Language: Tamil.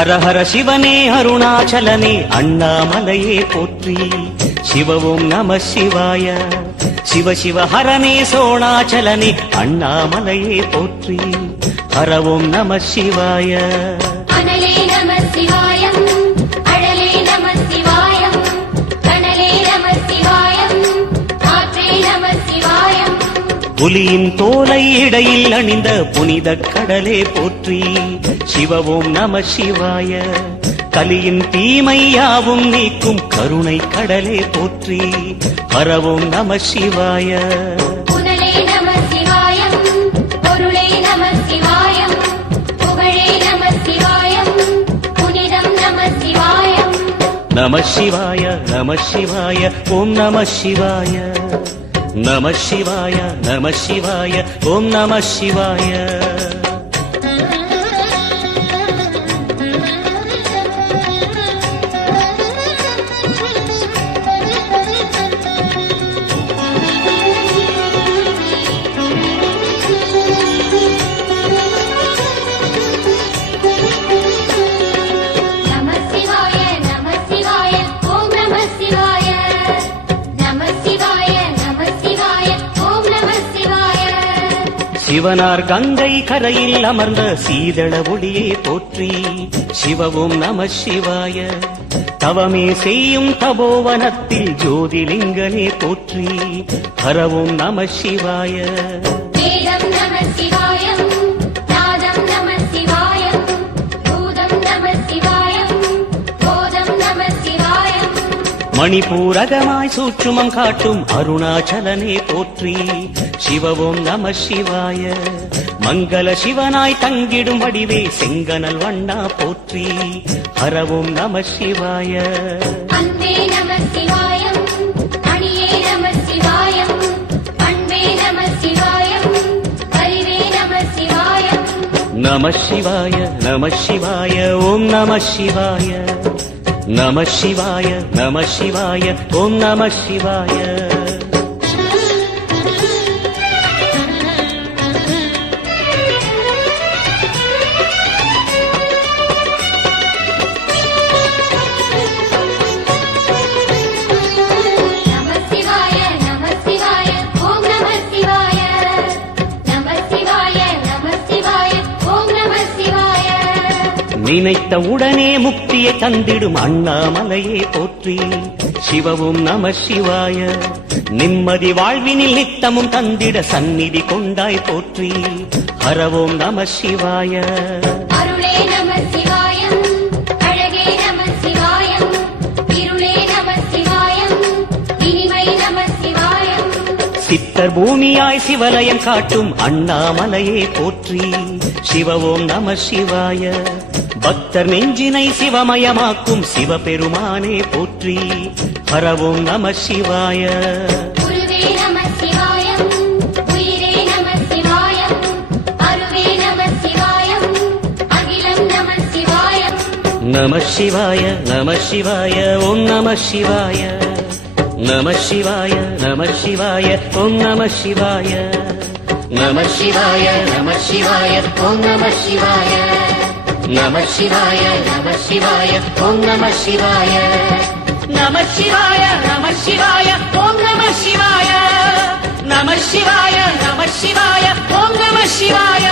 ஹர ஹர சிவனே அருணாச்சலனே அண்ணாமலையே போற்றி. சிவ ஓம் நம சிவாய. சிவ சிவ ஹரனே சோணாச்சலனே அண்ணாமலையே போற்றி. ஹர ஓம் நம சிவாய. அனலே நம சிவாயம், அழலே நம சிவாயம், கனலே நம சிவாயம், ஆற்றே நம சிவாயம். புலியின் தோலை இடையில் அணிந்த புனித கடலே போற்றி. சிவ ஓம் நம சிவாய. கலியின் தீமையாவும் நீக்கும் கருணை கடலே போற்றி. ஹர ஓம் நம சிவாய. புனலே நம சிவாயம், பொருளே நம சிவாயம், புகழே நம சிவாயம், புனிதம் நம சிவாயம். நம சிவாய நம சிவாய ஓம் நம சிவாய. நம சிவாய நம சிவாய ஓம் நம சிவாய. நம சிவாய நம சிவாய ஓம் நம சிவாய. நம சிவாய நம சிவாய ஓம் நம சிவாய. சிவனார் கங்கை கரையில் அமர்ந்த சீதள ஒளியே போற்றி. சிவ ஓம் நம சிவாய. தவமே செய்யும் தபோவனத்தில் ஜோதிலிங்கனே போற்றி. ஹர ஓம் நம சிவாய. வேதம் நம சிவாயம், நாதம் நம சிவாயம், பூதம் நம சிவாயம், போதம் நம சிவாயம். மணிபூரகமாய் சூட்சுமம் காட்டும் அருணாச்சலனே போற்றி. சிவ ஓம் நம சிவாய. மங்கள சிவனாய் தங்கிடும் வடிவே செங்கனல் வண்ணா போற்றி. ஹர ஓம் நம சிவாய. அன்பே நம சிவாயம், அணியே நம சிவாயம், அன்பே நம சிவாயம், அறிவே நம சிவாயம். நம சிவாய நம சிவாய ஓம் நம சிவாய. நம சிவாய நம சிவாய ஓம் நம சிவாய. நம சிவாய நம சிவாய ஓம் நம சிவாய. நம சிவாய நம சிவாய ஓம் நம சிவாய. நினைத்த உடனே முக்தியை தந்திடும் அண்ணாமலையே போற்றி. சிவ ஓம் நம சிவாய. நிம்மதி வாழ்வினில் நித்தமும் தந்திட சந்நிதி கொண்டாய் போற்றி. ஹர ஓம் நம சிவாய. அருளே நம சிவாயம், அழகே நம சிவாயம், இருளே நம சிவாயம், இனிமை நம சிவாயம். சித்தர் பூமியாய் சிவலயம் காட்டும் அண்ணாமலையே போற்றி. சிவ ஓம் நம சிவாய. பக்தர் நெஞ்சினை சிவமயமாக்கும் சிவபெருமானே போற்றி. ஹர ஓம் நம சிவாய. குருவே நம சிவாயம், உயிரே நம சிவாயம், அருவே நம சிவாயம், அகிலம் நம சிவாயம். நம சிவாய நம சிவாய ஓம் நம சிவாய. நம சிவாய நம சிவாய ஓம் நம சிவாய. நம சிவாய நம சிவாய ஓம் நம சிவாய. நம சிவாய நம சிவாய ஓம் நம சிவாய. நம சிவாய நம சிவாய ஓம் நம சிவாய. நம சிவாய நம சிவாய ஓம் நம சிவாய.